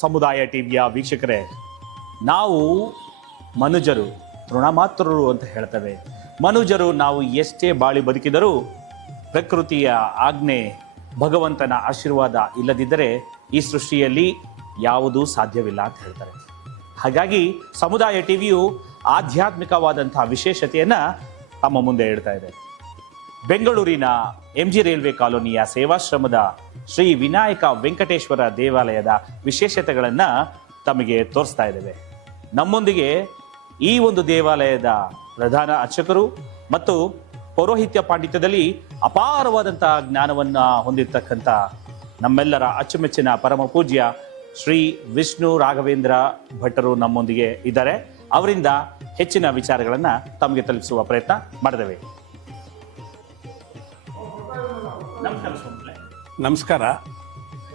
ಸಮುದಾಯ ಟಿವಿಯ ವೀಕ್ಷಕರೇ, ನಾವು ಮನುಜರು, ಋಣಮಾತ್ರರು ಅಂತ ಹೇಳ್ತೇವೆ. ಮನುಜರು ನಾವು ಎಷ್ಟೇ ಬಾಳಿ ಬದುಕಿದರೂ ಪ್ರಕೃತಿಯ ಆಜ್ಞೆ, ಭಗವಂತನ ಆಶೀರ್ವಾದ ಇಲ್ಲದಿದ್ದರೆ ಈ ಸೃಷ್ಟಿಯಲ್ಲಿ ಯಾವುದೂ ಸಾಧ್ಯವಿಲ್ಲ ಅಂತ ಹೇಳ್ತಾರೆ. ಹಾಗಾಗಿ ಸಮುದಾಯ ಟಿವಿಯು ಆಧ್ಯಾತ್ಮಿಕವಾದಂತಹ ವಿಶೇಷತೆಯನ್ನು ತಮ್ಮ ಮುಂದೆ ಇಡ್ತಾ ಇದೆ. ಬೆಂಗಳೂರಿನ ಎಂಜಿ ರೈಲ್ವೆ ಕಾಲೋನಿಯ ಸೇವಾಶ್ರಮದ ಶ್ರೀ ವಿನಾಯಕ ವೆಂಕಟೇಶ್ವರ ದೇವಾಲಯದ ವಿಶೇಷತೆಗಳನ್ನು ತಮಗೆ ತೋರಿಸ್ತಾ ಇದ್ದೇವೆ. ನಮ್ಮೊಂದಿಗೆ ಈ ಒಂದು ದೇವಾಲಯದ ಪ್ರಧಾನ ಅರ್ಚಕರು ಮತ್ತು ಪೌರೋಹಿತ್ಯ ಪಾಂಡಿತ್ಯದಲ್ಲಿ ಅಪಾರವಾದಂತಹ ಜ್ಞಾನವನ್ನ ಹೊಂದಿರತಕ್ಕಂಥ ನಮ್ಮೆಲ್ಲರ ಅಚ್ಚುಮೆಚ್ಚಿನ ಪರಮ ಪೂಜ್ಯ ಶ್ರೀ ವಿಷ್ಣು ರಾಘವೇಂದ್ರ ಭಟ್ಟರು ನಮ್ಮೊಂದಿಗೆ ಇದ್ದಾರೆ. ಅವರಿಂದ ಹೆಚ್ಚಿನ ವಿಚಾರಗಳನ್ನ ತಮಗೆ ತಲುಪಿಸುವ ಪ್ರಯತ್ನ ಮಾಡಿದ್ದೇವೆ. ನಮಸ್ಕಾರ. ನಮಸ್ಕಾರ.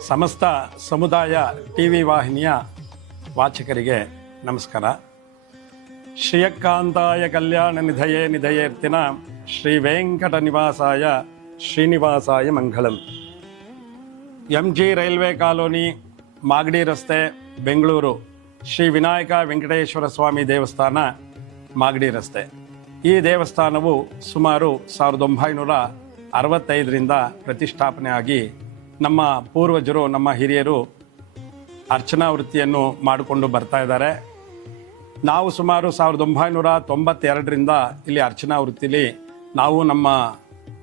ಸಮಸ್ತ ಸಮುದಾಯ ಟಿ ವಿ ವಾಹಿನಿಯ ವಾಚಕರಿಗೆ ನಮಸ್ಕಾರ. ಶ್ರೀಯಕ್ಕಾಂತಾಯ ಕಲ್ಯಾಣ ನಿಧಯೇ ನಿಧಯೇರ್ತಿನ ಶ್ರೀ ವೆಂಕಟ ನಿವಾಸಾಯ ಶ್ರೀನಿವಾಸಾಯ ಮಂಗಳಂ. M G railway colony, Magadi ರಸ್ತೆ, ಬೆಂಗಳೂರು, ಶ್ರೀ ವಿನಾಯಕ ವೆಂಕಟೇಶ್ವರ ಸ್ವಾಮಿ ದೇವಸ್ಥಾನ, ಮಾಗಡಿ ರಸ್ತೆ. ಈ ದೇವಸ್ಥಾನವು ಸುಮಾರು ಸಾವಿರದ ಒಂಬೈನೂರ ಅರವತ್ತೈದರಿಂದ ಪ್ರತಿಷ್ಠಾಪನೆ ಆಗಿ ನಮ್ಮ ಪೂರ್ವಜರು, ನಮ್ಮ ಹಿರಿಯರು ಅರ್ಚನಾ ವೃತ್ತಿಯನ್ನು ಮಾಡಿಕೊಂಡು ಬರ್ತಾ ಇದ್ದಾರೆ. ನಾವು ಸುಮಾರು ಸಾವಿರದ ಒಂಬೈನೂರ ತೊಂಬತ್ತೆರಡರಿಂದ ಇಲ್ಲಿ ಅರ್ಚನಾ ವೃತ್ತಿಲಿ ನಾವು ನಮ್ಮ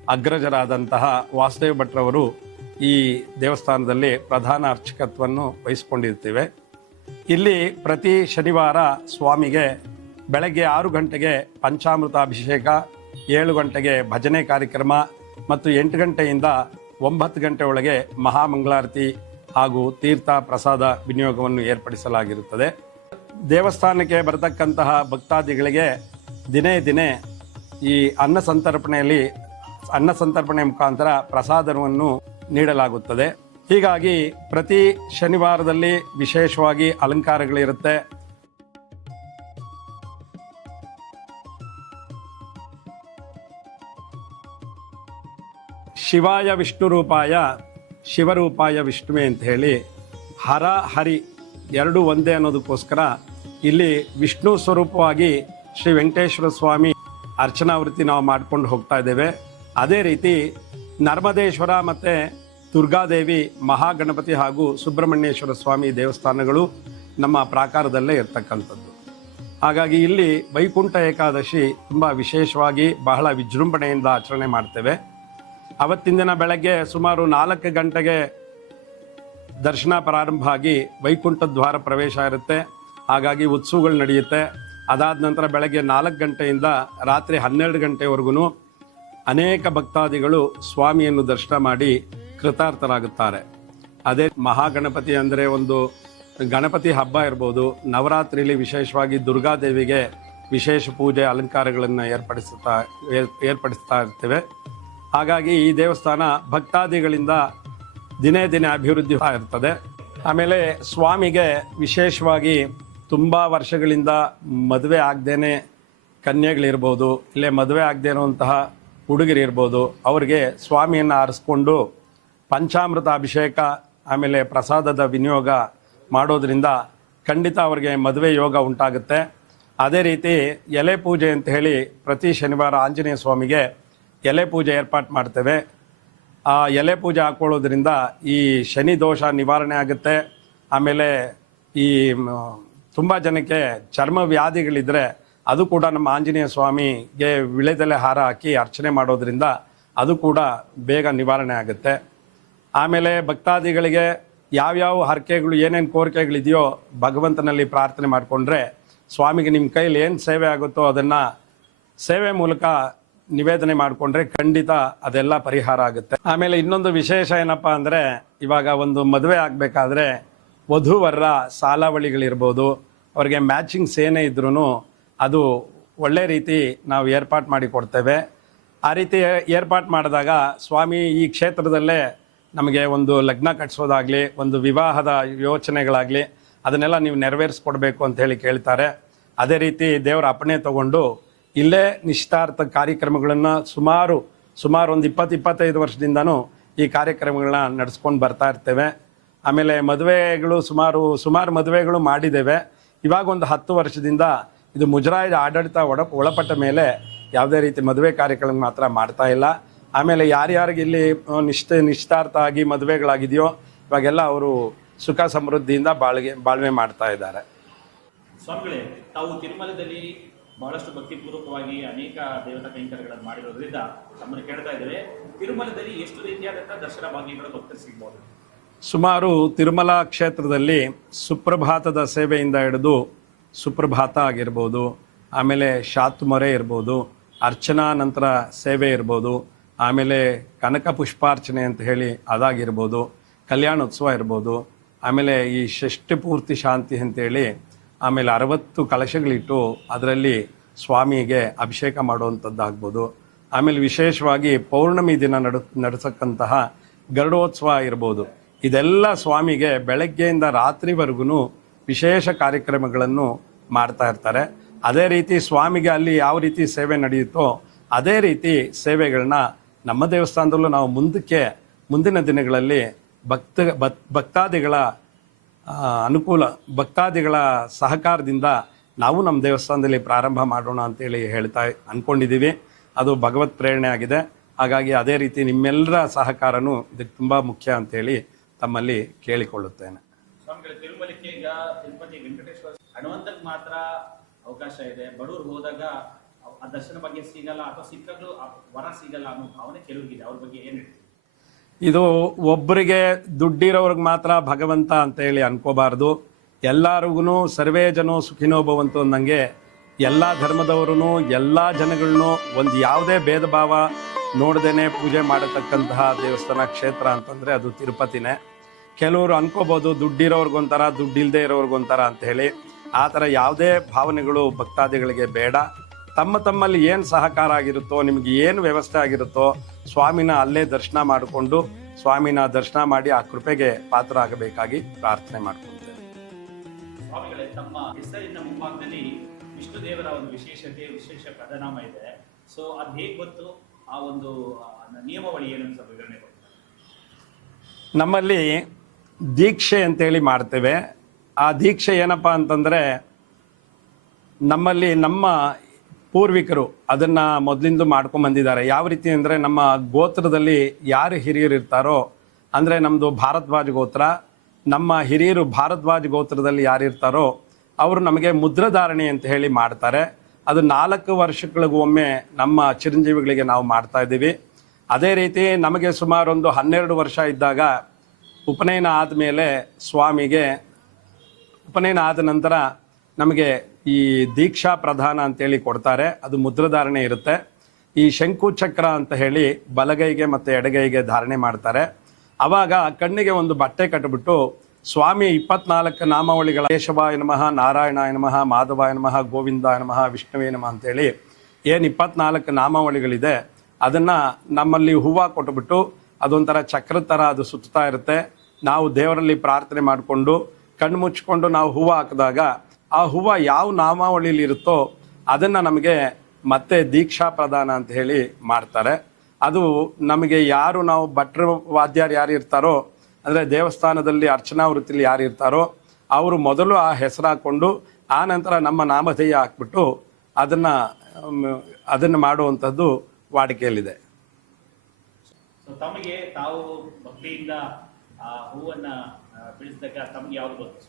ಅಗ್ರಜರಾದಂತಹ ವಾಸುದೇವ ಭಟ್ರವರು ಈ ದೇವಸ್ಥಾನದಲ್ಲಿ ಪ್ರಧಾನ ಅರ್ಚಕತ್ವವನ್ನು ವಹಿಸಿಕೊಂಡಿರ್ತೇವೆ. ಇಲ್ಲಿ ಪ್ರತಿ ಶನಿವಾರ ಸ್ವಾಮಿಗೆ ಬೆಳಗ್ಗೆ ಆರು ಗಂಟೆಗೆ ಪಂಚಾಮೃತ ಅಭಿಷೇಕ ಏಳು ಗಂಟೆಗೆ ಭಜನೆ ಕಾರ್ಯಕ್ರಮ ಮತ್ತು ಎಂಟು ಗಂಟೆಯಿಂದ ಒಂಬತ್ತು ಗಂಟೆ ಒಳಗೆ ಮಹಾಮಂಗಳಾರತಿ ಹಾಗೂ ತೀರ್ಥ ಪ್ರಸಾದ ವಿನಿಯೋಗವನ್ನು ಏರ್ಪಡಿಸಲಾಗಿರುತ್ತದೆ. ದೇವಸ್ಥಾನಕ್ಕೆ ಬರತಕ್ಕಂತಹ ಭಕ್ತಾದಿಗಳಿಗೆ ದಿನೇ ದಿನೇ ಈ ಅನ್ನ ಸಂತರ್ಪಣೆಯಲ್ಲಿ ಅನ್ನ ಸಂತರ್ಪಣೆ ಮುಖಾಂತರ ಪ್ರಸಾದವನ್ನು ನೀಡಲಾಗುತ್ತದೆ. ಹೀಗಾಗಿ ಪ್ರತಿ ಶನಿವಾರದಲ್ಲಿ ವಿಶೇಷವಾಗಿ ಅಲಂಕಾರಗಳಿರುತ್ತೆ. ಶಿವಾಯ ವಿಷ್ಣು ರೂಪಾಯ, ಶಿವರೂಪಾಯ ವಿಷ್ಣುವೆ ಅಂತ ಹೇಳಿ ಹರ, ಹರಿ ಎರಡು ಒಂದೇ ಅನ್ನೋದಕ್ಕೋಸ್ಕರ ಇಲ್ಲಿ ವಿಷ್ಣು ಸ್ವರೂಪವಾಗಿ ಶ್ರೀ ವೆಂಕಟೇಶ್ವರ ಸ್ವಾಮಿ ಅರ್ಚನಾವೃತ್ತಿ ನಾವು ಮಾಡ್ಕೊಂಡು ಹೋಗ್ತಾ ಇದ್ದೇವೆ. ಅದೇ ರೀತಿ ನರ್ಮದೇಶ್ವರ ಮತ್ತು ದುರ್ಗಾದೇವಿ, ಮಹಾಗಣಪತಿ ಹಾಗೂ ಸುಬ್ರಹ್ಮಣ್ಯೇಶ್ವರ ಸ್ವಾಮಿ ದೇವಸ್ಥಾನಗಳು ನಮ್ಮ ಪ್ರಾಕಾರದಲ್ಲೇ ಇರ್ತಕ್ಕಂಥದ್ದು. ಹಾಗಾಗಿ ಇಲ್ಲಿ ವೈಕುಂಠ ಏಕಾದಶಿ ತುಂಬ ವಿಶೇಷವಾಗಿ ಬಹಳ ವಿಜೃಂಭಣೆಯಿಂದ ಆಚರಣೆ ಮಾಡ್ತೇವೆ. ಅವತ್ತಿನ ದಿನ ಬೆಳಗ್ಗೆ ಸುಮಾರು ನಾಲ್ಕು ಗಂಟೆಗೆ ದರ್ಶನ ಪ್ರಾರಂಭ ಆಗಿ ವೈಕುಂಠ ದ್ವಾರ ಪ್ರವೇಶ ಇರುತ್ತೆ. ಹಾಗಾಗಿ ಉತ್ಸವಗಳು ನಡೆಯುತ್ತೆ. ಅದಾದ ನಂತರ ಬೆಳಗ್ಗೆ ನಾಲ್ಕು ಗಂಟೆಯಿಂದ ರಾತ್ರಿ ಹನ್ನೆರಡು ಗಂಟೆವರೆಗೂ ಅನೇಕ ಭಕ್ತಾದಿಗಳು ಸ್ವಾಮಿಯನ್ನು ದರ್ಶನ ಮಾಡಿ ಕೃತಾರ್ಥರಾಗುತ್ತಾರೆ. ಅದೇ ಮಹಾಗಣಪತಿ ಅಂದರೆ ಒಂದು ಗಣಪತಿ ಹಬ್ಬ ಇರ್ಬೋದು. ನವರಾತ್ರಿಯಲ್ಲಿ ವಿಶೇಷವಾಗಿ ದುರ್ಗಾದೇವಿಗೆ ವಿಶೇಷ ಪೂಜೆ ಅಲಂಕಾರಗಳನ್ನು ಏರ್ಪಡಿಸುತ್ತಾ, ಏರ್- ಏರ್ಪಡಿಸ್ತಾ ಇರ್ತೇವೆ. ಹಾಗಾಗಿ ಈ ದೇವಸ್ಥಾನ ಭಕ್ತಾದಿಗಳಿಂದ ದಿನೇ ದಿನೇ ಅಭಿವೃದ್ಧಿ ಆಗಿರ್ತದೆ ಆಮೇಲೆ ಸ್ವಾಮಿಗೆ ವಿಶೇಷವಾಗಿ ತುಂಬ ವರ್ಷಗಳಿಂದ ಮದುವೆ ಆಗದೇನೆ ಕನ್ಯೆಗಳಿರ್ಬೋದು, ಇಲ್ಲೇ ಮದುವೆ ಆಗದೇ ಇರುವಂತಹ ಹುಡುಗರಿರ್ಬೋದು ಅವ್ರಿಗೆ ಸ್ವಾಮಿಯನ್ನು ಆರಿಸ್ಕೊಂಡು ಪಂಚಾಮೃತ ಅಭಿಷೇಕ, ಆಮೇಲೆ ಪ್ರಸಾದದ ವಿನಿಯೋಗ ಮಾಡೋದರಿಂದ ಖಂಡಿತ ಅವರಿಗೆ ಮದುವೆ ಯೋಗ ಉಂಟಾಗುತ್ತೆ. ಅದೇ ರೀತಿ ಎಲೆ ಪೂಜೆ ಅಂತ ಹೇಳಿ ಪ್ರತಿ ಶನಿವಾರ ಆಂಜನೇಯ ಸ್ವಾಮಿಗೆ ಎಲೆ ಪೂಜೆ ಏರ್ಪಾಟ್ ಮಾಡ್ತೇವೆ. ಆ ಎಲೆ ಪೂಜೆ ಹಾಕ್ಕೊಳ್ಳೋದ್ರಿಂದ ಈ ಶನಿ ದೋಷ ನಿವಾರಣೆ ಆಗುತ್ತೆ. ಆಮೇಲೆ ಈ ತುಂಬ ಜನಕ್ಕೆ ಚರ್ಮ ವ್ಯಾಧಿಗಳಿದ್ದರೆ ಅದು ಕೂಡ ನಮ್ಮ ಆಂಜನೇಯ ಸ್ವಾಮಿಗೆ ವಿಳೆದೆಲೆ ಹಾರ ಹಾಕಿ ಅರ್ಚನೆ ಮಾಡೋದ್ರಿಂದ ಅದು ಕೂಡ ಬೇಗ ನಿವಾರಣೆ ಆಗುತ್ತೆ. ಆಮೇಲೆ ಭಕ್ತಾದಿಗಳಿಗೆ ಯಾವ್ಯಾವ ಹರಕೆಗಳು, ಏನೇನು ಕೋರಿಕೆಗಳಿದೆಯೋ ಭಗವಂತನಲ್ಲಿ ಪ್ರಾರ್ಥನೆ ಮಾಡಿಕೊಂಡ್ರೆ ಸ್ವಾಮಿಗೆ ನಿಮ್ಮ ಕೈಲಿ ಏನು ಸೇವೆ ಆಗುತ್ತೋ ಅದನ್ನು ಸೇವೆ ಮೂಲಕ ನಿವೇದನೆ ಮಾಡಿಕೊಂಡ್ರೆ ಖಂಡಿತ ಅದೆಲ್ಲ ಪರಿಹಾರ ಆಗುತ್ತೆ. ಆಮೇಲೆ ಇನ್ನೊಂದು ವಿಶೇಷ ಏನಪ್ಪ ಅಂದರೆ, ಇವಾಗ ಒಂದು ಮದುವೆ ಆಗಬೇಕಾದ್ರೆ ವಧುವರರ ಸಾಲಾವಳಿಗಳಿರ್ಬೋದು, ಅವ್ರಿಗೆ ಮ್ಯಾಚಿಂಗ್ಸ್ ಏನೇ ಇದ್ರೂ ಅದು ಒಳ್ಳೆ ರೀತಿ ನಾವು ಏರ್ಪಾಟ್ ಮಾಡಿ ಕೊಡ್ತೇವೆ. ಆ ರೀತಿ ಏರ್ಪಾಟ್ ಮಾಡಿದಾಗ ಸ್ವಾಮಿ ಈ ಕ್ಷೇತ್ರದಲ್ಲೇ ನಮಗೆ ಒಂದು ಲಗ್ನ ಕಟ್ಸೋದಾಗಲಿ, ಒಂದು ವಿವಾಹದ ಯೋಚನೆಗಳಾಗಲಿ, ಅದನ್ನೆಲ್ಲ ನೀವು ನೆರವೇರಿಸ್ಕೊಡ್ಬೇಕು ಅಂತ ಹೇಳಿ ಕೇಳ್ತಾರೆ. ಅದೇ ರೀತಿ ದೇವರ ಅಪ್ಪಣೆ ತಗೊಂಡು ಇಲ್ಲೇ ನಿಶ್ಚಿತಾರ್ಥ ಕಾರ್ಯಕ್ರಮಗಳನ್ನು ಸುಮಾರು ಸುಮಾರು ಒಂದು ಇಪ್ಪತ್ತು, ಇಪ್ಪತ್ತೈದು ವರ್ಷದಿಂದನೂ ಈ ಕಾರ್ಯಕ್ರಮಗಳನ್ನ ನಡೆಸ್ಕೊಂಡು ಬರ್ತಾ ಇರ್ತೇವೆ. ಆಮೇಲೆ ಮದುವೆಗಳು ಸುಮಾರು ಸುಮಾರು ಮದುವೆಗಳು ಮಾಡಿದ್ದೇವೆ. ಇವಾಗ ಒಂದು ಹತ್ತು ವರ್ಷದಿಂದ ಇದು ಮುಜರಾಯಿ ಆಡಳಿತ ಒಡ, ಒಳಪಟ್ಟ ಮೇಲೆ ಯಾವುದೇ ರೀತಿ ಮದುವೆ ಕಾರ್ಯಕ್ರಮ ಮಾತ್ರ ಮಾಡ್ತಾ ಇಲ್ಲ. ಆಮೇಲೆ ಯಾರ್ಯಾರಿಗೆ ಇಲ್ಲಿ ನಿಶ್ಚ ನಿಶ್ಚಿತಾರ್ಥ ಆಗಿ ಮದುವೆಗಳಾಗಿದೆಯೋ, ಇವಾಗೆಲ್ಲ ಅವರು ಸುಖ ಸಮೃದ್ಧಿಯಿಂದ ಬಾಳ್ಗೆ ಬಾಳ್ವೆ ಮಾಡ್ತಾ ಇದ್ದಾರೆ. ಸ್ವಾಮಿಗಳೇ, ತಾವು ತಿರುಮಲದಲ್ಲಿ ಬಹಳಷ್ಟು ಭಕ್ತಿಪೂರ್ವಕವಾಗಿ ಅನೇಕ ದೇವತಾ ಕೈಂಕರ್ಯಗಳನ್ನು ಮಾಡಿರೋದ್ರಿಂದ ತಮ್ಮನ್ನು ಕೇಳ್ತಾ ಇದ್ದೇವೆ ತಿರುಮಲದಲ್ಲಿ ಎಷ್ಟು ರೀತಿಯಾದಂತಹ ದರ್ಶನ ಭಾಗ್ಯಗಳು ಭಕ್ತರು ಸಿಗ್ಬೋದು? ಸುಮಾರು ತಿರುಮಲ ಕ್ಷೇತ್ರದಲ್ಲಿ ಸುಪ್ರಭಾತದ ಸೇವೆಯಿಂದ ಹಿಡಿದು ಸುಪ್ರಭಾತ ಆಗಿರ್ಬೋದು, ಆಮೇಲೆ ಶಾತುಮೊರೆ ಇರ್ಬೋದು, ಅರ್ಚನಾ ನಂತರ ಸೇವೆ ಇರ್ಬೋದು, ಆಮೇಲೆ ಕನಕ ಪುಷ್ಪಾರ್ಚನೆ ಅಂತ ಹೇಳಿ ಅದಾಗಿರ್ಬೋದು, ಕಲ್ಯಾಣೋತ್ಸವ ಇರ್ಬೋದು, ಆಮೇಲೆ ಈ ಷಷ್ಠಿ ಪೂರ್ತಿ ಶಾಂತಿ ಅಂತೇಳಿ ಆಮೇಲೆ ಅರವತ್ತು ಕಲಶಗಳಿಟ್ಟು ಅದರಲ್ಲಿ ಸ್ವಾಮಿಗೆ ಅಭಿಷೇಕ ಮಾಡುವಂಥದ್ದಾಗ್ಬೋದು. ಆಮೇಲೆ ವಿಶೇಷವಾಗಿ ಪೌರ್ಣಮಿ ದಿನ ನಡ, ನಡೆಸಕ್ಕಂತಹ ಗರುಡೋತ್ಸವ ಇರ್ಬೋದು. ಇದೆಲ್ಲ ಸ್ವಾಮಿಗೆ ಬೆಳಗ್ಗೆಯಿಂದ ರಾತ್ರಿವರೆಗೂ ವಿಶೇಷ ಕಾರ್ಯಕ್ರಮಗಳನ್ನು ಮಾಡ್ತಾ ಇರ್ತಾರೆ. ಅದೇ ರೀತಿ ಸ್ವಾಮಿಗೆ ಅಲ್ಲಿ ಯಾವ ರೀತಿ ಸೇವೆ ನಡೆಯುತ್ತೋ ಅದೇ ರೀತಿ ಸೇವೆಗಳನ್ನ ನಮ್ಮ ದೇವಸ್ಥಾನದಲ್ಲೂ ನಾವು ಮುಂದಕ್ಕೆ, ಮುಂದಿನ ದಿನಗಳಲ್ಲಿ ಭಕ್ತ, ಭಕ್, ಭಕ್ತಾದಿಗಳ ಅನುಕೂಲ ಭಕ್ತಾದಿಗಳ ಸಹಕಾರದಿಂದ ನಾವು ನಮ್ಮ ದೇವಸ್ಥಾನದಲ್ಲಿ ಪ್ರಾರಂಭ ಮಾಡೋಣ ಅಂತೇಳಿ ಹೇಳ್ತಾ ಅಂದ್ಕೊಂಡಿದ್ದೀವಿ ಅದು ಭಗವತ್ ಪ್ರೇರಣೆ ಆಗಿದೆ. ಹಾಗಾಗಿ ಅದೇ ರೀತಿ ನಿಮ್ಮೆಲ್ಲರ ಸಹಕಾರನೂ ಇದಕ್ಕೆ ತುಂಬ ಮುಖ್ಯ ಅಂತೇಳಿ ತಮ್ಮಲ್ಲಿ ಕೇಳಿಕೊಳ್ಳುತ್ತೇನೆ. ಮಾತ್ರ ಅವಕಾಶ ಇದೆ. ಬಡವರು ಹೋದಾಗ ಆ ದರ್ಶನ ಬಗ್ಗೆ ಸಿಗಲ್ಲ ಅಥವಾ ಸಿಕ್ಕಾಗಲೂ ವರ ಸಿಗಲ್ಲ ಅನ್ನೋ ಭಾವನೆ ಕೆಲವರಿಗಿದೆ ಅವ್ರ ಬಗ್ಗೆ ಏನು ಇದು ಒಬ್ಬರಿಗೆ ದುಡ್ಡಿರೋರ್ಗೆ ಮಾತ್ರ ಭಗವಂತ ಅಂತ ಹೇಳಿ ಅನ್ಕೋಬಾರ್ದು. ಎಲ್ಲರಿಗೂ ಸರ್ವೇ ಜನೋ ಸುಖಿನೋ ಭವಂತು ಅಂದಂಗೆ ಎಲ್ಲ ಧರ್ಮದವರು ಎಲ್ಲ ಜನಗಳನ್ನೂ ಒಂದು ಯಾವುದೇ ಭೇದ ಭಾವ ನೋಡ್ದೇನೆ ಪೂಜೆ ಮಾಡತಕ್ಕಂತಹ ದೇವಸ್ಥಾನ ಕ್ಷೇತ್ರ ಅಂತಂದರೆ ಅದು ತಿರುಪತಿನೇ. ಕೆಲವರು ಅನ್ಕೋಬೋದು ದುಡ್ಡಿರೋರ್ಗೊಂಥರ ದುಡ್ಡಿಲ್ಲದೆ ಇರೋರ್ಗೊಂಥರ ಅಂತ ಹೇಳಿ. ಆ ಥರ ಯಾವುದೇ ಭಾವನೆಗಳು ಭಕ್ತಾದಿಗಳಿಗೆ ಬೇಡ. ತಮ್ಮ ತಮ್ಮಲ್ಲಿ ಏನು ಸಹಕಾರ ಆಗಿರುತ್ತೋ ನಿಮ್ಗೆ ಏನು ವ್ಯವಸ್ಥೆ ಆಗಿರುತ್ತೋ ಸ್ವಾಮಿನ ಅಲ್ಲೇ ದರ್ಶನ ಮಾಡಿಕೊಂಡು ಸ್ವಾಮಿನ ದರ್ಶನ ಮಾಡಿ ಆ ಕೃಪೆಗೆ ಪಾತ್ರ ಆಗಬೇಕಾಗಿ ಪ್ರಾರ್ಥನೆ ಮಾಡ್ಕೊಳ್ತೇವೆ ಸ್ವಾಮಿಗಳೇ ತಮ್ಮ ಹೆಸರಿನ ಮುಂಭಾಗದಲ್ಲಿ ವಿಷ್ಣು ದೇವರ ಒಂದು ವಿಶೇಷತೆ ವಿಶೇಷ ಪದನಾಮ ಇದೆ. ಸೊ ಅದು ಹೇಗೆ ಗೊತ್ತು? ಆ ಒಂದು ನಿಯಮಾವಳಿ ಏನು ವಿವರಣೆ ನಮ್ಮಲ್ಲಿ ದೀಕ್ಷೆ ಅಂತೇಳಿ ಮಾಡ್ತೇವೆ. ಆ ದೀಕ್ಷೆ ಏನಪ್ಪ ಅಂತಂದರೆ ನಮ್ಮಲ್ಲಿ ನಮ್ಮ ಪೂರ್ವಿಕರು ಅದನ್ನ ಮೊದಲಿಂದ ಮಾಡ್ಕೊಂಡ್ ಬಂದಿದ್ದಾರೆ. ಯಾವ ರೀತಿ ಅಂದರೆ ನಮ್ಮ ಗೋತ್ರದಲ್ಲಿ ಯಾರು ಹಿರಿಯರು ಇರ್ತಾರೋ, ಅಂದರೆ ನಮ್ಮದು ಭಾರದ್ವಾಜ್ ಗೋತ್ರ, ನಮ್ಮ ಹಿರಿಯರು ಭಾರದ್ವಾಜ್ ಗೋತ್ರದಲ್ಲಿ ಯಾರು ಇರ್ತಾರೋ, ಅವರು ನಮಗೆ ಮುದ್ರಧಾರಣೆ ಅಂತ ಹೇಳಿ ಮಾಡ್ತಾರೆ. ಅದು ನಾಲ್ಕು ವರ್ಷಗಳಿಗೊಮ್ಮೆ ನಮ್ಮ ಚಿರಂಜೀವಿಗಳಿಗೆ ನಾವು ಮಾಡ್ತಾ ಇದ್ದೀವಿ. ಅದೇ ರೀತಿ ನಮಗೆ ಸುಮಾರು ಒಂದು ಹನ್ನೆರಡು ವರ್ಷ ಇದ್ದಾಗ ಉಪನಯನ ಆದಮೇಲೆ ಸ್ವಾಮಿಗೆ, ಉಪನಯನ ಆದ ನಂತರ ನಮಗೆ ಈ ದೀಕ್ಷಾ ಪ್ರಧಾನ ಅಂತೇಳಿ ಕೊಡ್ತಾರೆ, ಅದು ಮುದ್ರಧಾರಣೆ ಇರುತ್ತೆ. ಈ ಶಂಕು ಚಕ್ರ ಅಂತ ಹೇಳಿ ಬಲಗೈಗೆ ಮತ್ತು ಎಡಗೈಗೆ ಧಾರಣೆ ಮಾಡ್ತಾರೆ. ಅವಾಗ ಕಣ್ಣಿಗೆ ಒಂದು ಬಟ್ಟೆ ಕಟ್ಟಿಬಿಟ್ಟು ಸ್ವಾಮಿ, ಇಪ್ಪತ್ನಾಲ್ಕು ನಾಮಾವಳಿಗಳ ಕೇಶವಾಯ ನಮಃ, ನಾರಾಯಣಾಯ ನಮಃ, ಮಾಧವಾಯ ನಮಃ, ಗೋವಿಂದಾಯ ನಮಃ, ವಿಷ್ಣುವೇ ನಮಃ ಅಂತೇಳಿ ಏನು ಇಪ್ಪತ್ನಾಲ್ಕು ನಾಮಾವಳಿಗಳಿದೆ, ಅದನ್ನು ನಮ್ಮಲ್ಲಿ ಹೂವು ಕೊಟ್ಬಿಟ್ಟು ಅದೊಂಥರ ಚಕ್ರದ ಥರ ಅದು ಸುತ್ತಾ ಇರುತ್ತೆ. ನಾವು ದೇವರಲ್ಲಿ ಪ್ರಾರ್ಥನೆ ಮಾಡಿಕೊಂಡು ಕಣ್ಣು ಮುಚ್ಕೊಂಡು ನಾವು ಹೂವು ಹಾಕಿದಾಗ ಆ ಹೂವ ಯಾವ ನಾಮಾವಳಿಲಿ ಇರುತ್ತೋ ಅದನ್ನು ನಮಗೆ ಮತ್ತೆ ದೀಕ್ಷಾ ಪ್ರದಾನ ಅಂತ ಹೇಳಿ ಮಾಡ್ತಾರೆ ಅದು ನಮಗೆ ಯಾರು ನಾವು ಭಟ್ರ ವಾದ್ಯರು ಯಾರು ಇರ್ತಾರೋ ಅಂದರೆ ದೇವಸ್ಥಾನದಲ್ಲಿ ಅರ್ಚನಾ ವೃತ್ತಿಲಿ ಯಾರು ಇರ್ತಾರೋ ಅವರು ಮೊದಲು ಆ ಹೆಸರು ಹಾಕ್ಕೊಂಡು ಆ ನಂತರ ನಮ್ಮ ನಾಮಧೇಯ ಹಾಕ್ಬಿಟ್ಟು ಅದನ್ನು ಅದನ್ನು ಮಾಡುವಂಥದ್ದು ವಾಡಿಕೆಯಲ್ಲಿದೆ ತಮಗೆ ತಾವು ಭಕ್ತಿಯಿಂದ ಹೂವನ್ನ ಆ, ಬಿಡಿಸಿದಾಗ ತಮಗೆ ಯಾವ್ದು ಗೊತ್ತು?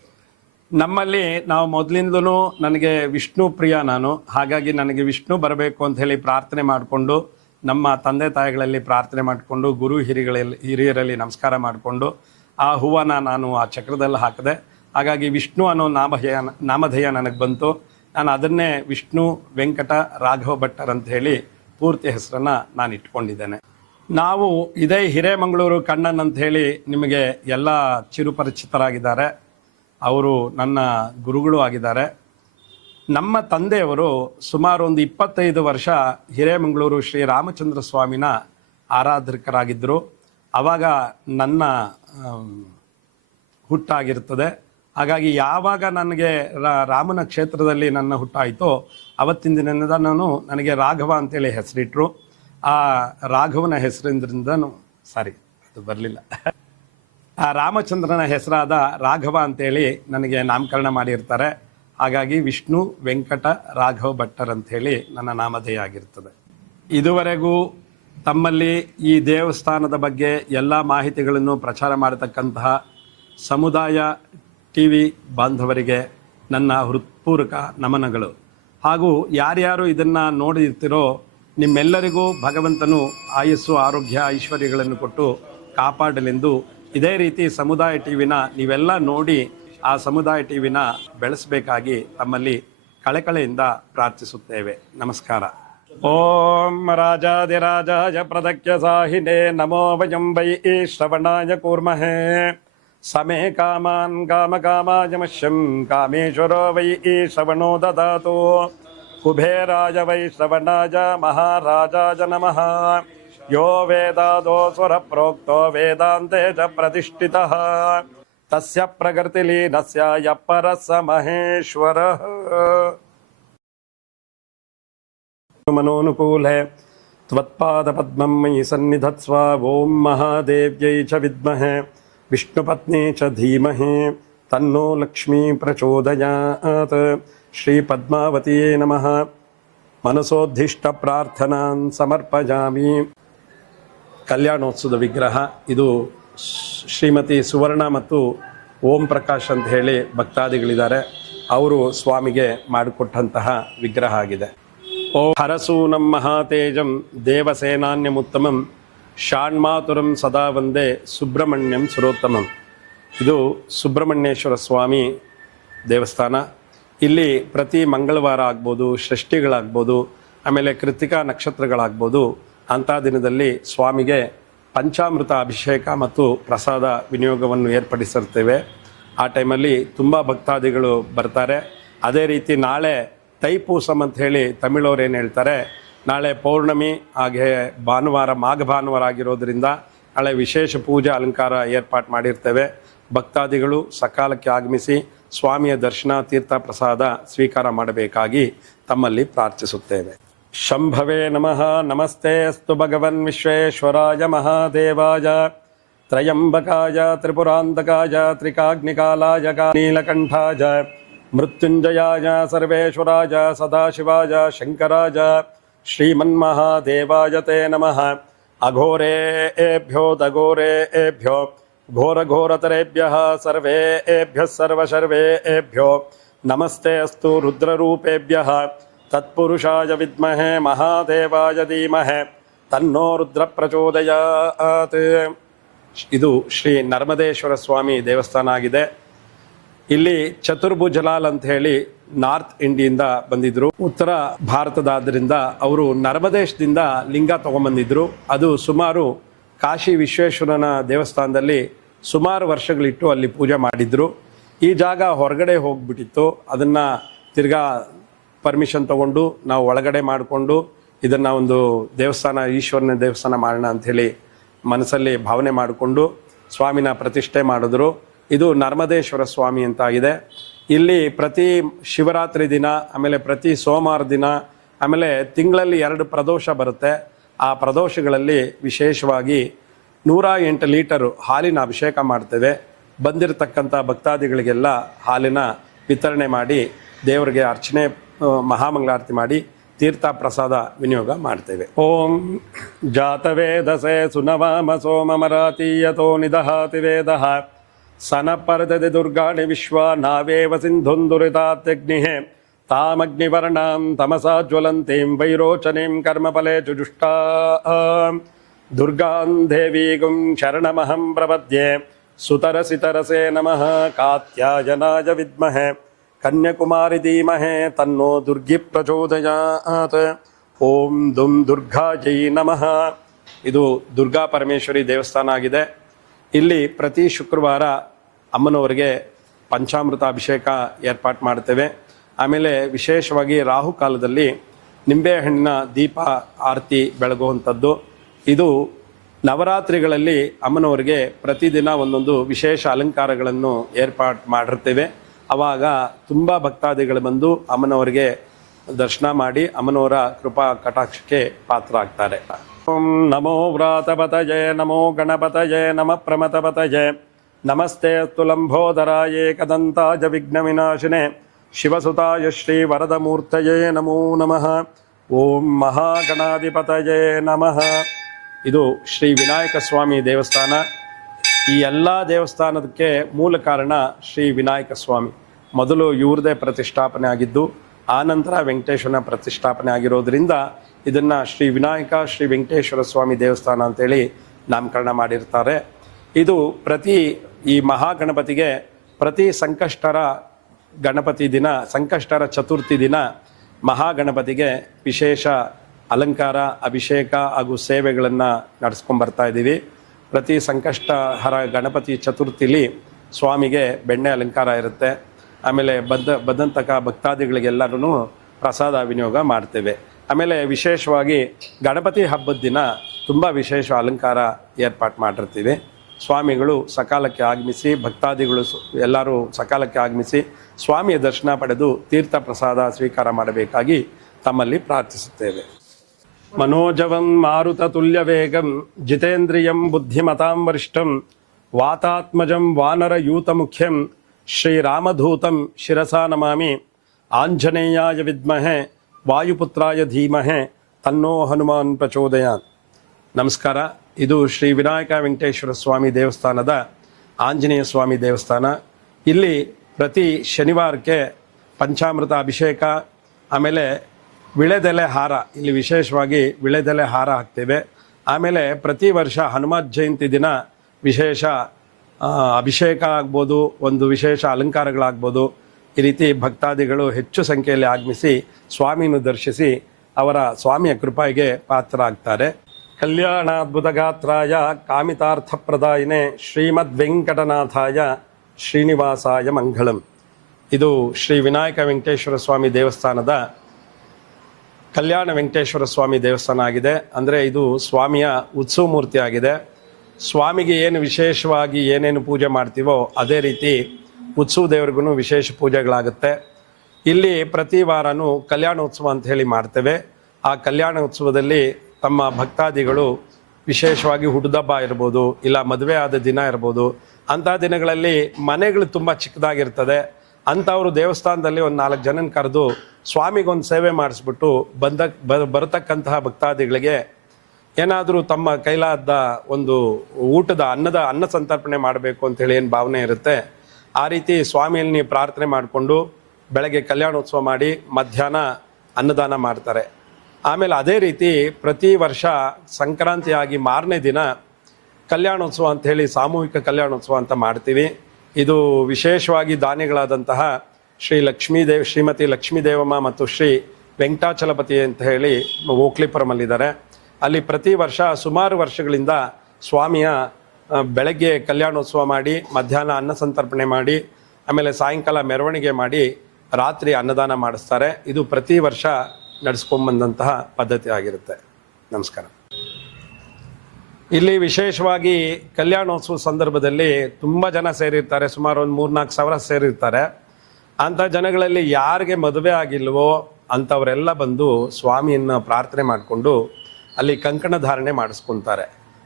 ನಮ್ಮಲ್ಲಿ ನಾವು ಮೊದಲಿಂದಲೂ ನನಗೆ ವಿಷ್ಣು ಪ್ರಿಯ ನಾನು. ಹಾಗಾಗಿ ನನಗೆ ವಿಷ್ಣು ಬರಬೇಕು ಅಂತ ಹೇಳಿ ಪ್ರಾರ್ಥನೆ ಮಾಡಿಕೊಂಡು, ನಮ್ಮ ತಂದೆ ತಾಯಿಗಳಲ್ಲಿ ಪ್ರಾರ್ಥನೆ ಮಾಡಿಕೊಂಡು, ಗುರು ಹಿರಿಗಳಲ್ಲಿ, ಹಿರಿಯರಲ್ಲಿ ನಮಸ್ಕಾರ ಮಾಡಿಕೊಂಡು, ಆ ಹೂವನ್ನ ನಾನು ಆ ಚಕ್ರದಲ್ಲಿ ಹಾಕಿದೆ, ಹಾಗಾಗಿ ವಿಷ್ಣು ಅನ್ನೋ ನಾಮಧೇಯ ನಾಮಧೇಯ ನನಗೆ ಬಂತು. ನಾನು ಅದನ್ನೇ ವಿಷ್ಣು ವೆಂಕಟ ರಾಘವ ಭಟ್ಟರ್ ಅಂತ ಹೇಳಿ ಪೂರ್ತಿ ಹೆಸರನ್ನು ನಾನು ಇಟ್ಕೊಂಡಿದ್ದೇನೆ. ನಾವು ಇದೇ ಹಿರೇಮಂಗಳೂರು ಕಣ್ಣನ್ ಅಂತ ಹೇಳಿ ನಿಮಗೆ ಎಲ್ಲ ಚಿರುಪರಿಚಿತರಾಗಿದ್ದಾರೆ. ಅವರು ನನ್ನ ಗುರುಗಳು ಆಗಿದ್ದಾರೆ. ನಮ್ಮ ತಂದೆಯವರು ಸುಮಾರು ಒಂದು ಇಪ್ಪತ್ತೈದು ವರ್ಷ ಹಿರೇಮಂಗಳೂರು ಶ್ರೀ ರಾಮಚಂದ್ರ ಸ್ವಾಮಿನ ಆರಾಧಕರಾಗಿದ್ದರು. ಆವಾಗ ನನ್ನ ಹುಟ್ಟಾಗಿರುತ್ತದೆ. ಹಾಗಾಗಿ ಯಾವಾಗ ನನಗೆ ರಾಮನ ಕ್ಷೇತ್ರದಲ್ಲಿ ನನ್ನ ಹುಟ್ಟಾಯಿತೋ ಅವತ್ತಿನ ದಿನದಿಂದ ನಾನು ನನಗೆ ರಾಘವ ಅಂತೇಳಿ ಹೆಸರಿಟ್ಟರು ಆ ರಾಘವನ ಹೆಸರಿಂದ್ರಿಂದನು, ಸಾರಿ, ಅದು ಬರಲಿಲ್ಲ. ಆ ರಾಮಚಂದ್ರನ ಹೆಸರಾದ ರಾಘವ ಅಂತೇಳಿ ನನಗೆ ನಾಮಕರಣ ಮಾಡಿರ್ತಾರೆ. ಹಾಗಾಗಿ ವಿಷ್ಣು ವೆಂಕಟ ರಾಘವ ಭಟ್ಟರ್ ಅಂಥೇಳಿ ನನ್ನ ನಾಮಧೇಯ ಆಗಿರ್ತದೆ. ಇದುವರೆಗೂ ತಮ್ಮಲ್ಲಿ ಈ ದೇವಸ್ಥಾನದ ಬಗ್ಗೆ ಎಲ್ಲ ಮಾಹಿತಿಗಳನ್ನು ಪ್ರಚಾರ ಮಾಡತಕ್ಕಂತಹ ಸಮುದಾಯ ಟಿ ವಿ ಬಾಂಧವರಿಗೆ ನನ್ನ ಹೃತ್ಪೂರ್ವಕ ನಮನಗಳು. ಹಾಗೂ ಯಾರ್ಯಾರು ಇದನ್ನು ನೋಡಿರ್ತಿರೋ ನಿಮ್ಮೆಲ್ಲರಿಗೂ ಭಗವಂತನು ಆಯಸ್ಸು, ಆರೋಗ್ಯ, ಐಶ್ವರ್ಯಗಳನ್ನು ಕೊಟ್ಟು ಕಾಪಾಡಲೆಂದು ಇದೇ ರೀತಿ ಸಮುದಾಯ ಟಿವಿನ ನೀವೆಲ್ಲ ನೋಡಿ ಆ ಸಮುದಾಯ ಟಿವಿನ ಬೆಳೆಸಬೇಕಾಗಿ ತಮ್ಮಲ್ಲಿ ಕಳೆಕಳೆಯಿಂದ ಪ್ರಾರ್ಥಿಸುತ್ತೇವೆ. ನಮಸ್ಕಾರ. ಓಂ ರಾಜಾದಿರಾಜಾಯ ಪ್ರದಕ್ಯ ಸಾಹಿನೇ ನಮೋ ವಯಂ ವೈ ಶ್ರವಣಾಯ ಕೂರ್ಮಹೇ. ಸಮೇ ಕಾಮಾನ್ ಕಾಮಕಾಮಾಯ ಮಶ್ಯಂ ಕಾಮೇಶ್ವರೋ ವೈ ಶ್ರವಣೋ ದದಾತು. ಕುಬೇರಾಯ ವೈ ಶ್ರವಣಾಯ ಮಹಾರಾಜಾಯ ನಮಃ. यो वेदादोऽसुरप्रोक्तो वेदान्ते च प्रतिष्ठितः। तस्य प्रकृतिलीनस्य यः परः स महेश्वरः मनोनुकूले त्वत्पादपद्मं मयि सन्निधत्स्व। ॐ महादेव्यै च विद्महे। विष्णुपत्नी च धीमहि। तन्नो लक्ष्मी प्रचोदयात्। श्रीपद्मावतीये नमः। मनसोद्धिष्टप्रार्थनां समर्पयामि। ಕಲ್ಯಾಣೋತ್ಸವದ ವಿಗ್ರಹ. ಇದು ಶ್ರೀ- ಶ್ರೀಮತಿ ಸುವರ್ಣ ಮತ್ತು ಓಂ ಪ್ರಕಾಶ್ ಅಂತ ಹೇಳಿ ಭಕ್ತಾದಿಗಳಿದ್ದಾರೆ. ಅವರು ಸ್ವಾಮಿಗೆ ಮಾಡಿಕೊಟ್ಟಂತಹ ವಿಗ್ರಹ ಆಗಿದೆ. ಓ ಹರಸೂನಂ ಮಹಾತೇಜಂ ದೇವಸೇನಾನ್ಯಮುತ್ತಮಂ ಷಾಣ್ಮಾತುರಂ ಸದಾ ವಂದೇ ಸುಬ್ರಹ್ಮಣ್ಯಂ ಸುರೋತ್ತಮಂ. ಇದು ಸುಬ್ರಹ್ಮಣ್ಯೇಶ್ವರ ಸ್ವಾಮಿ ದೇವಸ್ಥಾನ. ಇಲ್ಲಿ ಪ್ರತಿ ಮಂಗಳವಾರ ಆಗ್ಬೋದು, ಷಷ್ಠಿಗಳಾಗ್ಬೋದು, ಆಮೇಲೆ ಕೃತಿಕಾ ನಕ್ಷತ್ರಗಳಾಗ್ಬೋದು ಅಂಥ ದಿನದಲ್ಲಿ ಸ್ವಾಮಿಗೆ ಪಂಚಾಮೃತ ಅಭಿಷೇಕ ಮತ್ತು ಪ್ರಸಾದ ವಿನಿಯೋಗವನ್ನು ಏರ್ಪಡಿಸಿರ್ತೇವೆ. ಆ ಟೈಮಲ್ಲಿ ತುಂಬ ಭಕ್ತಾದಿಗಳು ಬರ್ತಾರೆ. ಅದೇ ರೀತಿ ನಾಳೆ ತೈಪೂಸಮ್ ಅಂತ ಹೇಳಿ ತಮಿಳವ್ರು ಏನು ಹೇಳ್ತಾರೆ, ನಾಳೆ ಪೌರ್ಣಮಿ, ಹಾಗೆ ಭಾನುವಾರ, ಮಾಘ ಭಾನುವಾರ ಆಗಿರೋದ್ರಿಂದ ನಾಳೆ ವಿಶೇಷ ಪೂಜಾ, ಅಲಂಕಾರ ಏರ್ಪಾಟ್ ಮಾಡಿರ್ತೇವೆ. ಭಕ್ತಾದಿಗಳು ಸಕಾಲಕ್ಕೆ ಆಗಮಿಸಿ ಸ್ವಾಮಿಯ ದರ್ಶನ, ತೀರ್ಥ ಪ್ರಸಾದ ಸ್ವೀಕಾರ ಮಾಡಬೇಕಾಗಿ ತಮ್ಮಲ್ಲಿ ಪ್ರಾರ್ಥಿಸುತ್ತೇವೆ. शंभवे नमः। नमस्ते, अस्तु भगवन् विश्वेश्वराय महादेवाय। त्रयम्बकाय, त्रिपुरान्तकाय, त्रिकाग्निकालाय नीलकण्ठाय मृत्युञ्जयाय, सर्वेश्वराय, सदाशिवाय, शङ्कराय, श्रीमन्महादेवाय ते नमः। अघोरे एभ्यो, दघोरे एभ्यो, घोरघोरतरेभ्यः, सर्वे एभ्यः, सर्वशर्वे एभ्यो। नमस्ते, अस्तु रुद्ररूपेभ्यः। ತತ್ಪುರುಷಾಯ ವಿದ್ಮಹೆ ಮಹಾದೇವಾಯ ಧೀಮಹೆ ತನ್ನೋ ರುದ್ರ ಪ್ರಚೋದಯಾತ್ ಇದು ಶ್ರೀ ನರ್ಮದೇಶ್ವರ ಸ್ವಾಮಿ ದೇವಸ್ಥಾನ ಆಗಿದೆ. ಇಲ್ಲಿ ಚತುರ್ಭುಜಲಾಲ್ ಅಂತ ಹೇಳಿ ನಾರ್ತ್ ಇಂಡಿಯಿಂದ ಬಂದಿದ್ರು. ಉತ್ತರ ಭಾರತದಾದ್ರಿಂದ ಅವರು ನರ್ಮದೇಶದಿಂದ ಲಿಂಗ ತಗೊಂಬಂದಿದ್ರು. ಅದು ಸುಮಾರು ಕಾಶಿ ವಿಶ್ವೇಶ್ವರನ ದೇವಸ್ಥಾನದಲ್ಲಿ ಸುಮಾರು ವರ್ಷಗಳಿಟ್ಟು ಅಲ್ಲಿ ಪೂಜೆ ಮಾಡಿದ್ರು. ಈ ಜಾಗ ಹೊರಗಡೆ ಹೋಗ್ಬಿಟ್ಟಿತ್ತು. ಅದನ್ನ ತಿರ್ಗಾ ಪರ್ಮಿಷನ್ ತಗೊಂಡು ನಾವು ಒಳಗಡೆ ಮಾಡಿಕೊಂಡು ಇದನ್ನು ಒಂದು ದೇವಸ್ಥಾನ, ಈಶ್ವರನ ದೇವಸ್ಥಾನ ಮಾಡೋಣ ಅಂಥೇಳಿ ಮನಸ್ಸಲ್ಲಿ ಭಾವನೆ ಮಾಡಿಕೊಂಡು ಸ್ವಾಮಿನ ಪ್ರತಿಷ್ಠೆ ಮಾಡಿದ್ರು. ಇದು ನರ್ಮದೇಶ್ವರ ಸ್ವಾಮಿ ಅಂತ ಆಗಿದೆ. ಇಲ್ಲಿ ಪ್ರತಿ ಶಿವರಾತ್ರಿ ದಿನ, ಆಮೇಲೆ ಪ್ರತಿ ಸೋಮವಾರ ದಿನ, ಆಮೇಲೆ ತಿಂಗಳಲ್ಲಿ ಎರಡು ಪ್ರದೋಷ ಬರುತ್ತೆ. ಆ ಪ್ರದೋಷಗಳಲ್ಲಿ ವಿಶೇಷವಾಗಿ ನೂರ ಎಂಟು ಲೀಟರು ಹಾಲಿನ ಅಭಿಷೇಕ ಮಾಡ್ತೇವೆ. ಬಂದಿರತಕ್ಕಂಥ ಭಕ್ತಾದಿಗಳಿಗೆಲ್ಲ ಹಾಲಿನ ವಿತರಣೆ ಮಾಡಿ ದೇವರಿಗೆ ಅರ್ಚನೆ ಮಹಾಮಂಗಳಾರತಿ ಮಾಡಿ ತೀರ್ಥ ಪ್ರಸಾದ ವಿನಿಯೋಗ ಮಾಡ್ತೇವೆ. ಓಂ ಜಾತವೇದಸೆ ಸುನವಾಮ ಸೋಮಮರಾತೀಯತೋ ನಿದಹಾತಿ ವೇದ. ಸನಪರದದೆ ದುರ್ಗಾಣಿ ವಿಶ್ವ ನಾವೇವ ಸಿಂಧುಂದುರಿತಾತ್ಯಗ್ನಿಃ ತಾಮಗ್ನಿವರ್ಣಾಂ ತಮಸಾ ಜ್ವಲಂತೀಂ ವೈರೋಚನೀಂ ಕರ್ಮಫಲೆ ಚುಜುಷ್ಟಾ ದುರ್ಗಾಂ ದೇವೀಗುಂ ಶರಣಮಹಂ ಪ್ರಪದ್ಯೆ. ಸುತರಸಿತರಸೆ ನಮಃ. ಕಾತ್ಯಾಯನಾಯ ವಿದ್ಮಹೆ. ಕನ್ಯಾಕುಮಾರಿ ಧೀಮಹೆ ತನ್ನೋ ದುರ್ಗಿ ಪ್ರಚೋದಯಾತ್. ಓಂ ದುಂ ದುರ್ಗಾಜೈ ನಮಃ. ಇದು ದುರ್ಗಾ ಪರಮೇಶ್ವರಿ ದೇವಸ್ಥಾನ ಆಗಿದೆ. ಇಲ್ಲಿ ಪ್ರತಿ ಶುಕ್ರವಾರ ಅಮ್ಮನವರಿಗೆ ಪಂಚಾಮೃತ ಅಭಿಷೇಕ ಏರ್ಪಾಟ್ ಮಾಡ್ತೇವೆ. ಆಮೇಲೆ ವಿಶೇಷವಾಗಿ ರಾಹು ಕಾಲದಲ್ಲಿ ನಿಂಬೆಹಣ್ಣಿನ ದೀಪ ಆರತಿ ಬೆಳಗುವಂಥದ್ದು. ಇದು ನವರಾತ್ರಿಗಳಲ್ಲಿ ಅಮ್ಮನವರಿಗೆ ಪ್ರತಿದಿನ ಒಂದೊಂದು ವಿಶೇಷ ಅಲಂಕಾರಗಳನ್ನು ಏರ್ಪಾಟ್ ಮಾಡಿರ್ತೇವೆ. ಅವಾಗ ತುಂಬ ಭಕ್ತಾದಿಗಳು ಬಂದು ಅಮ್ಮನವರಿಗೆ ದರ್ಶನ ಮಾಡಿ ಅಮ್ಮನವರ ಕೃಪಾ ಕಟಾಕ್ಷಕ್ಕೆ ಪಾತ್ರ ಆಗ್ತಾರೆ ಓಂ ನಮೋ ಜಯ ನಮೋ ಗಣಪತ ಜಯ ನಮ ಪ್ರಮತಪತ ಜಯ ನಮಸ್ತೆ ತುಲಂಬೋದರಾಯ ಏಕದಂತಾಜ ವಿಘ್ನವಿನಾಶಿನೆ. ಶಿವಸುತಾಯ ಶ್ರೀ ವರದಮೂರ್ತಯೇ ನಮೋ ನಮಃ. ಓಂ ಮಹಾಗಣಾಧಿಪತಯೇ ನಮಃ. ಇದು ಶ್ರೀ ವಿನಾಯಕ ಸ್ವಾಮಿ ದೇವಸ್ಥಾನ. ಈ ಎಲ್ಲ ದೇವಸ್ಥಾನದಕ್ಕೆ ಮೂಲ ಕಾರಣ ಶ್ರೀ ವಿನಾಯಕ ಸ್ವಾಮಿ. ಮೊದಲು ಇವ್ರದೇ ಪ್ರತಿಷ್ಠಾಪನೆ ಆಗಿದ್ದು ಆನಂತರ ವೆಂಕಟೇಶ್ವರನ ಪ್ರತಿಷ್ಠಾಪನೆ ಆಗಿರೋದ್ರಿಂದ ಇದನ್ನು ಶ್ರೀ ವಿನಾಯಕ, ಶ್ರೀ ವೆಂಕಟೇಶ್ವರ ಸ್ವಾಮಿ ದೇವಸ್ಥಾನ ಅಂತೇಳಿ ನಾಮಕರಣ ಮಾಡಿರ್ತಾರೆ. ಇದು ಪ್ರತಿ ಈ ಮಹಾಗಣಪತಿಗೆ ಪ್ರತಿ ಸಂಕಷ್ಟರ ಗಣಪತಿ ದಿನ, ಸಂಕಷ್ಟರ ಚತುರ್ಥಿ ದಿನ ಮಹಾಗಣಪತಿಗೆ ವಿಶೇಷ ಅಲಂಕಾರ, ಅಭಿಷೇಕ ಹಾಗೂ ಸೇವೆಗಳನ್ನು ನಡೆಸ್ಕೊಂಬರ್ತಾ ಇದ್ದೀವಿ. ಪ್ರತಿ ಸಂಕಷ್ಟ ಹರ ಗಣಪತಿ ಚತುರ್ಥಿಲಿ ಸ್ವಾಮಿಗೆ ಬೆಣ್ಣೆ ಅಲಂಕಾರ ಇರುತ್ತೆ. ಆಮೇಲೆ ಬದ್ದ ಬದ್ದಂತಕ ಭಕ್ತಾದಿಗಳಿಗೆಲ್ಲರೂ ಪ್ರಸಾದ ವಿನಿಯೋಗ ಮಾಡ್ತೇವೆ. ಆಮೇಲೆ ವಿಶೇಷವಾಗಿ ಗಣಪತಿ ಹಬ್ಬದ ದಿನ ತುಂಬ ವಿಶೇಷ ಅಲಂಕಾರ ಏರ್ಪಾಟ್ ಮಾಡಿರ್ತೀವಿ. ಸ್ವಾಮಿಗಳು ಸಕಾಲಕ್ಕೆ ಆಗಮಿಸಿ, ಭಕ್ತಾದಿಗಳು ಎಲ್ಲರೂ ಸಕಾಲಕ್ಕೆ ಆಗಮಿಸಿ ಸ್ವಾಮಿಯ ದರ್ಶನ ಪಡೆದು ತೀರ್ಥ ಪ್ರಸಾದ ಸ್ವೀಕಾರ ಮಾಡಬೇಕಾಗಿ ತಮ್ಮಲ್ಲಿ ಪ್ರಾರ್ಥಿಸುತ್ತೇವೆ. ಮನೋಜವಂ ಮಾರುತ ತುಲ್ಯ ವೇಗಂ ಜಿತೇಂದ್ರಿಯಂ ಬುದ್ಧಿಮತಾಂ ವರಿಷ್ಠಂ ವಾತಾತ್ಮಜಂ ವಾನರ ಯೂತ ಮುಖ್ಯಂ ಶ್ರೀರಾಮಧೂತಂ ಶಿರಸಾ ನಮಾಮಿ ಆಂಜನೇಯಾಯ ವಿದ್ಮಹೆ ವಾಯುಪುತ್ರಾಯ ಧೀಮಹೆ ತನ್ನೋ ಹನುಮಾನ್ ಪ್ರಚೋದಯಾನ್ ನಮಸ್ಕಾರ ಇದು ಶ್ರೀ ವಿನಾಯಕ ವೆಂಕಟೇಶ್ವರ ಸ್ವಾಮಿ ದೇವಸ್ಥಾನದ ಆಂಜನೇಯ ಸ್ವಾಮಿ ದೇವಸ್ಥಾನ ಇಲ್ಲಿ ಪ್ರತಿ ಶನಿವಾರಕ್ಕೆ ಪಂಚಾಮೃತ ಅಭಿಷೇಕ, ಆಮೇಲೆ ವಿಳೆದೆಲೆ ಹಾರ, ಇಲ್ಲಿ ವಿಶೇಷವಾಗಿ ವಿಳೆದೆಲೆ ಹಾರ ಹಾಕ್ತೇವೆ. ಆಮೇಲೆ ಪ್ರತಿ ವರ್ಷ ಹನುಮತ್ ಜಯಂತಿ ದಿನ ವಿಶೇಷ ಅಭಿಷೇಕ ಆಗ್ಬೋದು, ಒಂದು ವಿಶೇಷ ಅಲಂಕಾರಗಳಾಗ್ಬೋದು. ಈ ರೀತಿ ಭಕ್ತಾದಿಗಳು ಹೆಚ್ಚು ಸಂಖ್ಯೆಯಲ್ಲಿ ಆಗಮಿಸಿ ಸ್ವಾಮಿಯನ್ನು ದರ್ಶಿಸಿ ಅವರ ಸ್ವಾಮಿಯ ಕೃಪೆಗೆ ಪಾತ್ರರಾಗ್ತಾರೆ. ಕಾಮಿತಾರ್ಥ ಕಾಮಿತಾರ್ಥಪ್ರದಾಯಿನೇ ಶ್ರೀಮದ್ ವೆಂಕಟನಾಥಾಯ ಶ್ರೀನಿವಾಸಾಯ ಮಂಗಳಂ. ಇದು ಶ್ರೀ ವಿನಾಯಕ ವೆಂಕಟೇಶ್ವರ ಸ್ವಾಮಿ ದೇವಸ್ಥಾನದ ಕಲ್ಯಾಣ ವೆಂಕಟೇಶ್ವರ ಸ್ವಾಮಿ ದೇವಸ್ಥಾನ ಆಗಿದೆ. ಅಂದರೆ ಇದು ಸ್ವಾಮಿಯ ಉತ್ಸವ ಮೂರ್ತಿ ಆಗಿದೆ. ಸ್ವಾಮಿಗೆ ಏನು ವಿಶೇಷವಾಗಿ ಏನೇನು ಪೂಜೆ ಮಾಡ್ತೀವೋ ಅದೇ ರೀತಿ ಉತ್ಸವ ದೇವ್ರಿಗೂ ವಿಶೇಷ ಪೂಜೆಗಳಾಗುತ್ತೆ. ಇಲ್ಲಿ ಪ್ರತಿ ವಾರನೂ ಕಲ್ಯಾಣೋತ್ಸವ ಅಂತ ಹೇಳಿ ಮಾಡ್ತೇವೆ. ಆ ಕಲ್ಯಾಣ ಉತ್ಸವದಲ್ಲಿ ತಮ್ಮ ಭಕ್ತಾದಿಗಳು ವಿಶೇಷವಾಗಿ ಹುಡುದಬ್ಬ ಇರ್ಬೋದು, ಇಲ್ಲ ಮದುವೆ ಆದ ದಿನ ಇರ್ಬೋದು, ಅಂಥ ದಿನಗಳಲ್ಲಿ ಮನೆಗಳು ತುಂಬ ಚಿಕ್ಕದಾಗಿರ್ತದೆ. ಅಂಥವರು ದೇವಸ್ಥಾನದಲ್ಲಿ ಒಂದು ನಾಲ್ಕು ಜನನ ಕರೆದು ಸ್ವಾಮಿಗೊಂದು ಸೇವೆ ಮಾಡಿಸ್ಬಿಟ್ಟು ಬಂದ ಬರತಕ್ಕಂತಹ ಭಕ್ತಾದಿಗಳಿಗೆ ಏನಾದರೂ ತಮ್ಮ ಕೈಲಾದ ಒಂದು ಊಟದ ಅನ್ನದ, ಅನ್ನ ಸಂತರ್ಪಣೆ ಮಾಡಬೇಕು ಅಂತೇಳಿ ಏನು ಭಾವನೆ ಇರುತ್ತೆ, ಆ ರೀತಿ ಸ್ವಾಮಿಯಲ್ಲಿ ಪ್ರಾರ್ಥನೆ ಮಾಡಿಕೊಂಡು ಬೆಳಗ್ಗೆ ಕಲ್ಯಾಣೋತ್ಸವ ಮಾಡಿ ಮಧ್ಯಾಹ್ನ ಅನ್ನದಾನ ಮಾಡ್ತಾರೆ. ಆಮೇಲೆ ಅದೇ ರೀತಿ ಪ್ರತಿ ವರ್ಷ ಸಂಕ್ರಾಂತಿಯಾಗಿ ಮಾರನೇ ದಿನ ಕಲ್ಯಾಣೋತ್ಸವ ಅಂತ ಹೇಳಿ ಸಾಮೂಹಿಕ ಕಲ್ಯಾಣೋತ್ಸವ ಅಂತ ಮಾಡ್ತೀವಿ. ಇದು ವಿಶೇಷವಾಗಿ ದಾನಿಗಳಾದಂತಹ ಶ್ರೀ ಲಕ್ಷ್ಮೀದೇವ್ ಶ್ರೀಮತಿ ಲಕ್ಷ್ಮೀದೇವಮ್ಮ ಮತ್ತು ಶ್ರೀ ವೆಂಕಟಾಚಲಪತಿ ಅಂತ ಹೇಳಿ ಓಕ್ಲಿಪುರಮಲ್ಲಿದ್ದಾರೆ ಅಲ್ಲಿ ಪ್ರತಿ ವರ್ಷ ಸುಮಾರು ವರ್ಷಗಳಿಂದ ಸ್ವಾಮಿಯ ಬೆಳಗ್ಗೆ ಕಲ್ಯಾಣೋತ್ಸವ ಮಾಡಿ, ಮಧ್ಯಾಹ್ನ ಅನ್ನ ಸಂತರ್ಪಣೆ ಮಾಡಿ, ಆಮೇಲೆ ಸಾಯಂಕಾಲ ಮೆರವಣಿಗೆ ಮಾಡಿ, ರಾತ್ರಿ ಅನ್ನದಾನ ಮಾಡಿಸ್ತಾರೆ. ಇದು ಪ್ರತಿ ವರ್ಷ ನಡೆಸ್ಕೊಂಬಂದಂತಹ ಪದ್ಧತಿ ಆಗಿರುತ್ತೆ. ನಮಸ್ಕಾರ. ಇಲ್ಲಿ ವಿಶೇಷವಾಗಿ ಕಲ್ಯಾಣೋತ್ಸವ ಸಂದರ್ಭದಲ್ಲಿ ತುಂಬ ಜನ ಸೇರಿರ್ತಾರೆ. ಸುಮಾರು ಒಂದು ಮೂರ್ನಾಲ್ಕು ಸಾವಿರ ಸೇರಿರ್ತಾರೆ. ಅಂಥ ಜನಗಳಲ್ಲಿ ಯಾರಿಗೆ ಮದುವೆ ಆಗಿಲ್ವೋ ಅಂಥವರೆಲ್ಲ ಬಂದು ಸ್ವಾಮಿಯನ್ನು ಪ್ರಾರ್ಥನೆ ಮಾಡಿಕೊಂಡು ಅಲ್ಲಿ ಕಂಕಣ ಧಾರಣೆ ಮಾಡಿಸ್ಕೊತಾರೆ.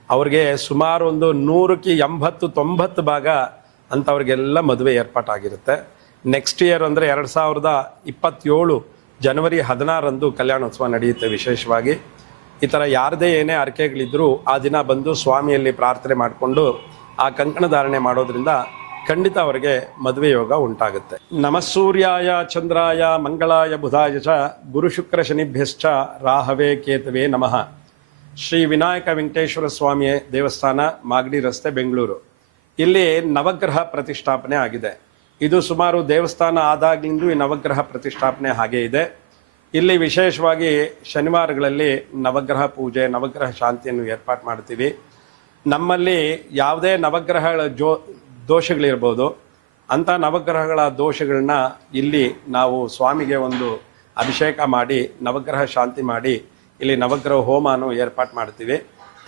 ಅವ್ರಿಗೆ ಸುಮಾರು ಒಂದು ನೂರಕ್ಕೆ ಎಂಬತ್ತು, ತೊಂಬತ್ತು ಭಾಗ ಅಂಥವ್ರಿಗೆಲ್ಲ ಮದುವೆ ಏರ್ಪಾಟಾಗಿರುತ್ತೆ. ನೆಕ್ಸ್ಟ್ ಇಯರ್ ಅಂದರೆ ಎರಡು ಸಾವಿರದ ಇಪ್ಪತ್ತೇಳು ಜನವರಿ ಹದಿನಾರಂದು ಕಲ್ಯಾಣೋತ್ಸವ ನಡೆಯುತ್ತೆ ವಿಶೇಷವಾಗಿ. ಈ ಥರ ಯಾರದೇ ಏನೇ ಅರ್ಕೆಗಳಿದ್ರೂ ಆ ದಿನ ಬಂದು ಸ್ವಾಮಿಯಲ್ಲಿ ಪ್ರಾರ್ಥನೆ ಮಾಡಿಕೊಂಡು ಆ ಕಂಕಣ ಧಾರಣೆ ಮಾಡೋದ್ರಿಂದ ಖಂಡಿತ ಅವರಿಗೆ ಮದುವೆ ಯೋಗ ಉಂಟಾಗುತ್ತೆ. ನಮಸ್ಸೂರ್ಯಾಯ ಚಂದ್ರಾಯ, ಮಂಗಳಾಯ, ಬುಧಾಯ ಚ, ಗುರು ಶುಕ್ರ ಶನಿಭ್ಯಶ್ಚ, ರಾಹವೇ ಕೇತವೇ ನಮಃ. ಶ್ರೀ ವಿನಾಯಕ ವೆಂಕಟೇಶ್ವರ ಸ್ವಾಮಿ ದೇವಸ್ಥಾನ ಮಾಗಡಿ ರಸ್ತೆ, ಬೆಂಗಳೂರು. ಇಲ್ಲಿ ನವಗ್ರಹ ಪ್ರತಿಷ್ಠಾಪನೆ ಆಗಿದೆ. ಇದು ಸುಮಾರು ದೇವಸ್ಥಾನ ಆದಾಗ್ಲಿಂದ ಈ ನವಗ್ರಹ ಪ್ರತಿಷ್ಠಾಪನೆ ಹಾಗೆ ಇದೆ. ಇಲ್ಲಿ ವಿಶೇಷವಾಗಿ ಶನಿವಾರಗಳಲ್ಲಿ ನವಗ್ರಹ ಪೂಜೆ, ನವಗ್ರಹ ಶಾಂತಿಯನ್ನು ಏರ್ಪಾಟ್ ಮಾಡ್ತೀವಿ. ನಮ್ಮಲ್ಲಿ ಯಾವುದೇ ನವಗ್ರಹಗಳ ಜೋ ದೋಷಗಳಿರ್ಬೋದು. ಅಂಥ ನವಗ್ರಹಗಳ ದೋಷಗಳನ್ನ ಇಲ್ಲಿ ನಾವು ಸ್ವಾಮಿಗೆ ಒಂದು ಅಭಿಷೇಕ ಮಾಡಿ, ನವಗ್ರಹ ಶಾಂತಿ ಮಾಡಿ ಇಲ್ಲಿ ನವಗ್ರಹ ಹೋಮನು ಏರ್ಪಾಟ್ ಮಾಡ್ತೀವಿ.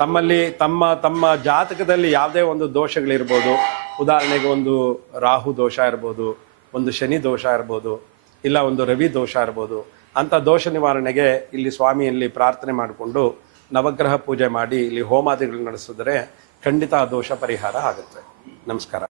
ತಮ್ಮಲ್ಲಿ ತಮ್ಮ ತಮ್ಮ ಜಾತಕದಲ್ಲಿ ಯಾವುದೇ ಒಂದು ದೋಷಗಳಿರ್ಬೋದು. ಉದಾಹರಣೆಗೆ ಒಂದು ರಾಹು ದೋಷ ಇರ್ಬೋದು, ಒಂದು ಶನಿ ದೋಷ ಇರ್ಬೋದು, ಇಲ್ಲ ಒಂದು ರವಿ ದೋಷ ಇರ್ಬೋದು. ಅಂಥ ದೋಷ ನಿವಾರಣೆಗೆ ಇಲ್ಲಿ ಸ್ವಾಮಿಯಲ್ಲಿ ಪ್ರಾರ್ಥನೆ ಮಾಡಿಕೊಂಡು ನವಗ್ರಹ ಪೂಜೆ ಮಾಡಿ ಇಲ್ಲಿ ಹೋಮಾದಿಗಳು ನಡೆಸಿದ್ರೆ ಖಂಡಿತ ದೋಷ ಪರಿಹಾರ ಆಗುತ್ತೆ. ನಮಸ್ಕಾರ.